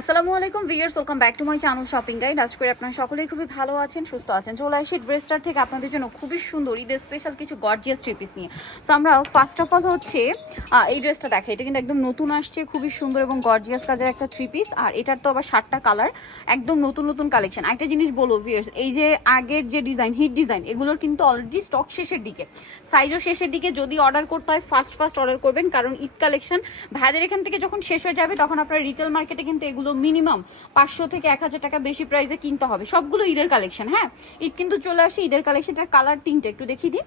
আসসালামু আলাইকুম viewers, welcome back to my channel shopping guide. আজ করে আপনারা সকলেই খুবই ভালো আছেন, সুস্থ আছেন। চলে আসি ড্রেসটার থেকে আপনাদের জন্য খুবই সুন্দর ঈদের স্পেশাল কিছু গর্জিয়াস থ্রি পিস নিয়ে। সো আমরা ফার্স্ট অফ অল হচ্ছে এই ড্রেসটা দেখে, এটা কিন্তু একদম নতুন আসছে, খুবই সুন্দর এবং গর্জিয়াস কাজের একটা থ্রি পিস। আর এটার তো আবার 7টা কালার, একদম নতুন নতুন কালেকশন। একটা জিনিস বলো ভিউয়ার্স, এই যে আগের যে ডিজাইন, হিট ডিজাইন, এগুলোর কিন্তু অলরেডি স্টক শেষের দিকে, সাইজও শেষের দিকে। যদি অর্ডার করতে হয় ফার্স্ট অর্ডার করবেন, কারণ ঈদ কালেকশন ভাইদের এখান থেকে যখন শেষ হয়ে যাবে তখন আপনার রিটেল মার্কেটে কিন্তু এগুলো মিনিমাম 500 থেকে 1000 টাকা বেশি প্রাইসে কিনতে হবে। সবগুলো ঈদের কালেকশন। হ্যাঁ, ঈদ কিন্তু চলে আসে, ঈদের কালেকশনটার কালার তিনটে একটু দেখিয়ে দিই।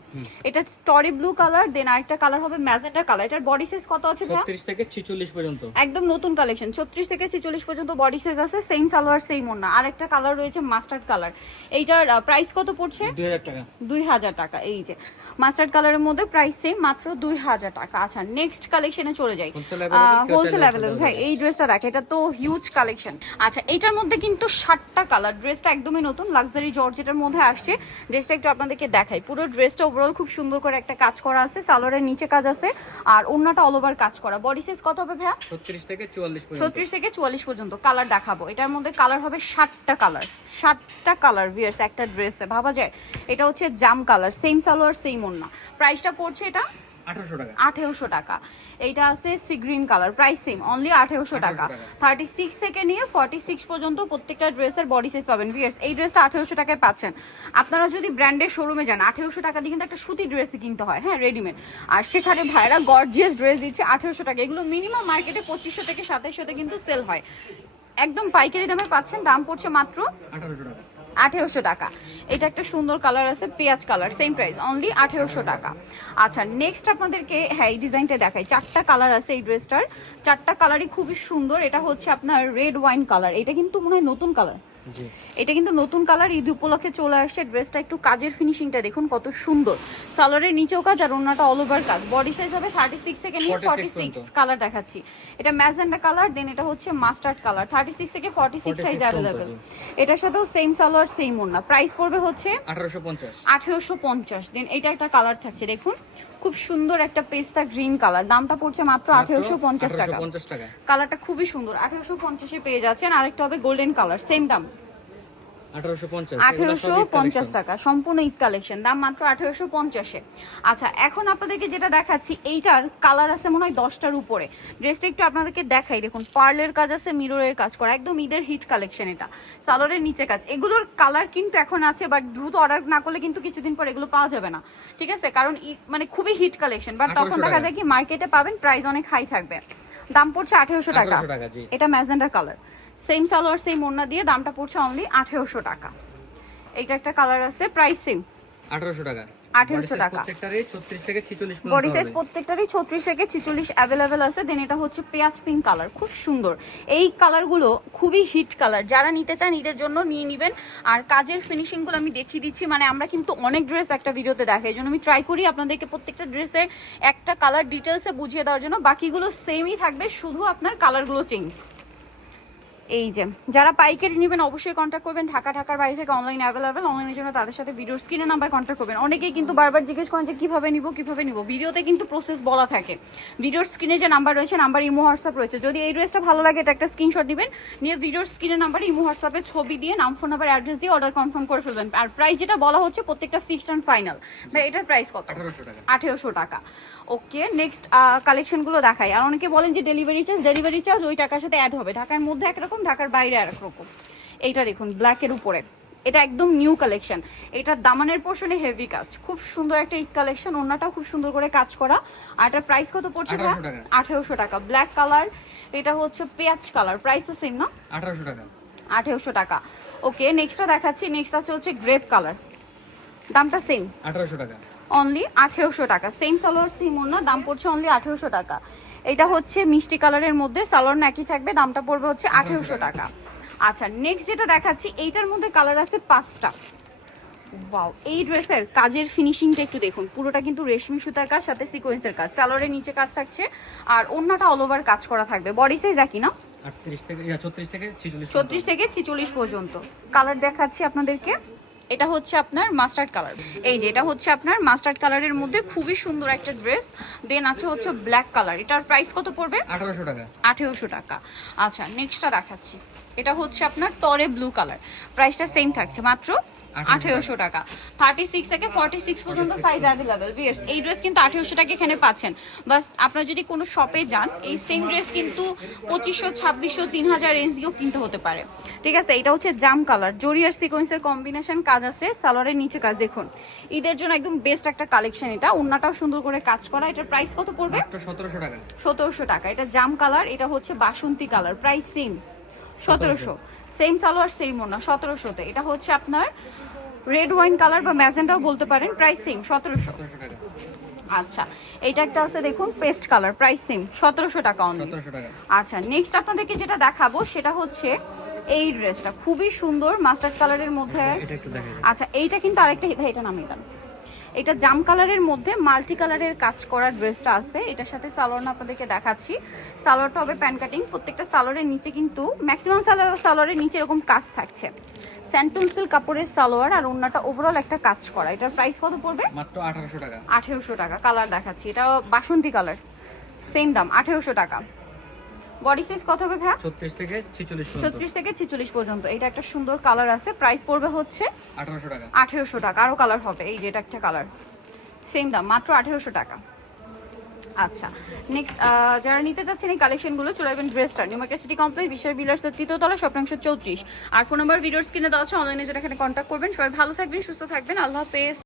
এটা স্টরি ব্লু কালার, দেন আরেকটা কালার হবে ম্যাজেন্টা কালার। এটার বডি সাইজ কত আছে ভাই? 36 থেকে 46 পর্যন্ত, একদম নতুন কালেকশন। 36 থেকে 46 পর্যন্ত বডি সাইজ আছে, সেম সালোয়ার সেম ওড়না। আরেকটা কালার রয়েছে মাস্টার্ড কালার, এইটার প্রাইস কত পড়ছে? 2000 টাকা। 2000 টাকা। এই যে মাস্টার্ড কালারের মধ্যে প্রাইস সেম, মাত্র 2000 টাকা। আচ্ছা, নেক্সট কালেকশনে চলে যাই। Wholesale available. ভাই এই ড্রেসটা দেখ, এটা তো হিউজ কালেকশন। আচ্ছা, এটার মধ্যে কিন্তু 7টা কালার। ড্রেসটা একদমই নতুন, লাক্সারি জর্জেটের মধ্যে আসছে। ড্রেসটা একটু আপনাদেরকে দেখাই। পুরো ড্রেসটা ওভারঅল খুব সুন্দর করে একটা কাজ করা আছে, সালোয়ারের নিচে কাজ আছে, আর ওড়নাটা অল ওভার কাজ করা। বডি সাইজ কত হবে ভাইয়া? 36 থেকে 44 পর্যন্ত। 36 থেকে 44 পর্যন্ত। কালার দেখাবো, এটার মধ্যে কালার হবে 7টা কালার। 7টা কালার ভিউয়ার্স একটা ড্রেসে, ভাবা যায়। এটা হচ্ছে জাম কালার, সেম সালোয়ার সেম ওড়না। প্রাইসটা পড়ছে এটা 1800 টাকা। 1800 টাকা। এইটা আছে sea green colour, price same, only 1800 টাকা। 36 থেকে নিয়ে 46 পর্যন্ত প্রত্যেকটা ড্রেসের বডি সাইজ পাবেন ভিউয়ার্স। এই ড্রেসটা 1800 টাকায় পাচ্ছেন। আপনারা যদি ব্র্যান্ডের শোরুমে যান 1800 টাকা দিয়ে কিন্তু একটা সুতি ড্রেস কিনতে হয়, হ্যাঁ, রেডিমেড। আর সেখানে ভাইরা গর্জিয়াস ড্রেস দিচ্ছে 1800 টাকা। এগুলো মিনিমাম মার্কেটে 2500 থেকে 2700 কিন্তু সেল হয়। একদম পাইকারি দামে পাচ্ছেন, দাম পড়ছে মাত্র 1800 টাকা। 1800 টাকা। এটা একটা সুন্দর কালার আছে, পেঁয়াজ কালার, সেম প্রাইস, অনলি 1800 টাকা। আচ্ছা, নেক্সট আপনাদেরকে হ্যাঁ এই ডিজাইনটা দেখাই। 4টা কালার আছে এই ড্রেসটার, 4টা কালারই খুবই সুন্দর। এটা হচ্ছে আপনার রেড ওয়াইন কালার, এটা কিন্তু মনে হয় নতুন কালার। এটা কিন্তু নতুন কালার, ঈদ উপলক্ষে চলে আসছে। ড্রেসটা একটু কাজের ফিনিশিংটা দেখুন কত সুন্দর। সালোয়ারের নিচেও কাজ আর ওড়নাটা অল ওভার কাজ। বডি সাইজ হবে 36 থেকে নিয়ে 46 কালার দেখাচ্ছি। এটা ম্যাজেন্টা কালার, দেন এটা হচ্ছে মাস্টার্ড কালার। 36 থেকে 46 সাইজ অ্যাভেলেবেল। এটার সাথেও সেম সালোয়ার সেম ওড়না। প্রাইস পড়বে হচ্ছে 1850। 1850। দেন এটা একটা কালার থাকছে দেখুন, খুব সুন্দর একটা পেস্তা গ্রিন কালার। দামটা পড়ছে মাত্র 1850 টাকা। 1850 টাকা। কালারটা খুবই সুন্দর, 1850 এ পেয়ে যাচ্ছেন। আরেকটা হবে গোল্ডেন কালার, সেম দাম 1850 টাকা। সম্পূর্ণ ঈদ কালেকশন, দাম মাত্র 1850 এ। আচ্ছা, এখন আপনাদেরকে যেটা দেখাচ্ছি, এইটার কালার আছে মনে হয় 10টার উপরে। ড্রেসটা একটু আপনাদেরকে দেখাই, দেখুন পার্লের কাজ আছে, মিররের কাজ করা, একদম ঈদের হিট কালেকশন। এটা সালোয়ারের নিচে কাজ। এগুলোর কালার কিন্তু এখন আছে, বাট দ্রুত অর্ডার না করলে কিন্তু কিছুদিন পর এগুলো পাওয়া যাবে না, ঠিক আছে? কারণ মানে খুবই হিট কালেকশন, বাট তখন দেখা যায় কি মার্কেটে পাবেন প্রাইস অনেক হাই থাকবে। দাম পড়ছে 1800 টাকা। এটা magenta colour, same salwar same ওড়না দিয়ে, দামটা পড়ছে অনলি 1800 টাকা। এইটা একটা কালার আছে, প্রাইস সেম 1800 টাকা। 1800 টাকা। প্রত্যেকটারই 36 থেকে 46 পর্যন্ত। বডি সাইজ প্রত্যেকটারই 36 থেকে 46 অ্যাভেলেবেল আছে। দেন এটা হচ্ছে পেঁয়াজ পিঙ্ক কালার, খুব সুন্দর। এই কালারগুলো খুবই হিট কালার, যারা নিতে চান ঈদের জন্য নিয়ে নেবেন। আর কাজের ফিনিশিংগুলো আমি দেখিয়ে দিচ্ছি, মানে আমরা কিন্তু অনেক ড্রেস একটা ভিডিওতে দেখাই, এই জন্য আমি ট্রাই করি আপনাদেরকে প্রত্যেকটা ড্রেসের একটা কালার ডিটেলসে বুঝিয়ে দেওয়ার জন্য। বাকিগুলো সেমই থাকবে, শুধু আপনার কালারগুলো চেঞ্জ। এই যে যারা পাইকারি নেবেন অবশ্যই কন্ট্যাক্ট করবেন। ঢাকার বাইরে থেকে অনলাইন অ্যাভেলেবেল। অনলাইনের জন্য তাদের সাথে ভিডিওর স্ক্রিনে নাম্বার কন্ট্যাক্ট করবেন। অনেকেই কিন্তু বারবার জিজ্ঞেস করেন যে কিভাবে নিব। ভিডিওতে কিন্তু প্রসেস বলা থাকে। ভিডিওর স্ক্রিনে যে নাম্বার রয়েছে, নাম্বার ইমো হোয়াটসঅ্যাপ রয়েছে। যদি এই ড্রেসটা ভালো লাগে, এটা একটা স্ক্রিনশট দিবেন, নিয়ে ভিডিওর স্ক্রিনে নাম্বার ইমো হোয়াটসঅ্যাপে ছবি দিয়ে নাম, ফোন নাম্বার, অ্যাড্রেস দিয়ে অর্ডার কনফার্ম করে ফেলবেন। আর প্রাইস যেটা বলা হচ্ছে প্রত্যেকটা ফিক্সড অ্যান্ড ফাইনাল। ভাই এটার প্রাইস কত? 1800 টাকা। 1800 টাকা। ওকে, নেক্সট কালেকশনগুলো দেখাই। আর অনেকে বলেন যে ডেলিভারি চার্জ ওই টাকার সাথে অ্যাড হবে। ঢাকার মধ্যে একরকম, ঢাকার বাইরে আরেক রকম। এইটা দেখুন ব্ল্যাকের উপরে, এটা একদম নিউ কালেকশন। এটার দামানের পোর্শনে হেভি কাজ, খুব সুন্দর একটা ঈদ কালেকশন। ওড়নাটাও খুব সুন্দর করে কাজ করা। আর এটার প্রাইস কত পড়ছে? 1800 টাকা। ব্ল্যাক কালার, এটা হচ্ছে পেঁয়াজ কালার, প্রাইস তো সেম না? 1800 টাকা। 1800 টাকা। ওকে, নেক্সটটা দেখাচ্ছি। নেক্সট আছে হচ্ছে গ্রেপ কালার, দামটা সেম 1800 টাকা। অনলি 1800 টাকা। সেম সালোয়ার সেম ওড়না, দাম পড়ছে অনলি 1800 টাকা। এটা হচ্ছে মিষ্টি কালারের মধ্যে, সালোয়ার একই থাকবে, দামটা পড়বে হচ্ছে 1800 টাকা। আচ্ছা, নেক্সট যেটা দেখাচ্ছি, এইটার মধ্যে কালার আছে 5টা। ওয়াও, এই ড্রেসের কাজের ফিনিশিংটা একটু দেখুন। পুরোটা কিন্তু রেশমি সুতার কাজ, সাথে সিকোয়েন্সের কাজ। সালোয়ারের নিচে কাজ থাকছে, আর ওড়নাটা অল ওভার কাজ করা থাকবে। বডি সাইজ একই না? 36 থেকে 46 36 থেকে 46 পর্যন্ত। কালার দেখাচ্ছি আপনাদেরকে, এটা হচ্ছে আপনার মাস্টার্ড কালার। এই যে এটা হচ্ছে আপনার মাস্টার্ড কালারের মধ্যে খুবই সুন্দর একটা ড্রেস। দেন আছে হচ্ছে ব্ল্যাক কালার। এটার প্রাইস কত পড়বে? 1800 টাকা। 1800 টাকা। আচ্ছা নেক্সটটা দেখাচ্ছি। এটা হচ্ছে আপনার টরে ব্লু কালার। প্রাইসটা সেম থাকছে মাত্র 1800 টাকা। 36 থেকে 46 পর্যন্ত সাইজ অ্যাভেলেবেল। ভিউয়ার্স এই ড্রেস কিন্তু 1800 টাকা এখানে পাচ্ছেন। বাস আপনারা যদি কোনো শপে যান এই সেম ড্রেস কিন্তু 2500, 2600, 3000 রেঞ্জ দিয়েও কিনতে হতে পারে। ঠিক আছে, এটা হচ্ছে জাম কালার, জরি আর সিকোয়েন্সের কম্বিনেশন কাজ আছে, সালোয়ারের নিচে কাজ দেখুন। ঈদের জন্য একদম বেস্ট একটা কালেকশন এটা। ওন্নাটাও সুন্দর করে কাজ করা। এটার প্রাইস কত পড়বে? মাত্র 1700 টাকা। 1700 টাকা। এটা জাম কালার, এটা হচ্ছে বাসন্তী colour. Price same 1700। Same salwar same ওন্না 1700-তে। এটা হচ্ছে আপনার রেড ওয়াইন কালার বা ম্যাজেন্টাও বলতে পারেন। প্রাইস সেম 1700 টাকা। আচ্ছা এটা একটা আছে দেখুন পেস্ট কালার। প্রাইস সেম 1700 টাকা অনলি। 1700 টাকা। আচ্ছা নেক্সট আপনাদেরকে যেটা দেখাবো সেটা হচ্ছে এই ড্রেসটা খুবই সুন্দর মাস্টার্ড কালারের মধ্যে। এটা একটু দেখাই। আচ্ছা এইটা কিন্তু আরেকটা, ভাই এটা নামিয়ে দেন। এটা জাম কালারের মধ্যে মাল্টি কালারের কাজ করা ড্রেসটা আছে। এটার সাথে সালোয়ার আপনাদেরকে দেখাচ্ছি। সালোয়ারটা হবে প্যান কাটিং। প্রত্যেকটা সালোয়ারের নিচে কিন্তু ম্যাক্সিমাম সালোয়ারের নিচে এরকম কাজ থাকছে। স্যান্টুন সিল্ক কাপড়ের সালোয়ার আর ওন্নাটা ওভারঅল একটা কাজ করা। এটার প্রাইস কত পড়বে? মাত্র 1800 টাকা। 1800 টাকা। কালার দেখাচ্ছি, এটা বাসন্তী কালার, সেম দাম 1800 টাকা। বডি সাইজ কত হবে ভাই? 36 থেকে 46 পর্যন্ত। 36 থেকে 46 পর্যন্ত। এটা একটা সুন্দর কালার আছে। প্রাইস পড়বে হচ্ছে 1800 টাকা। 1800 টাকা। আরো কালার হবে, এই যে এটা একটা কালার, সেম দাম মাত্র 1800 টাকা। আচ্ছা নেক্সট যারা নিতে চাচ্ছেন এই কালেকশনগুলো চলে আসবেন ড্রেসটা নিউ মার্কেট সিটি কমপ্লেক্স বিশাল বিলার্সের 3য় তলা শপ 34। আর ফোন নাম্বার ভিডিওর স্ক্রিনে দেওয়া আছে, অনলাইনে যেটা এখানে কন্ট্যাক্ট করবেন। সবাই ভালো থাকবেন, সুস্থ থাকবেন, আল্লাহ হাফেজ।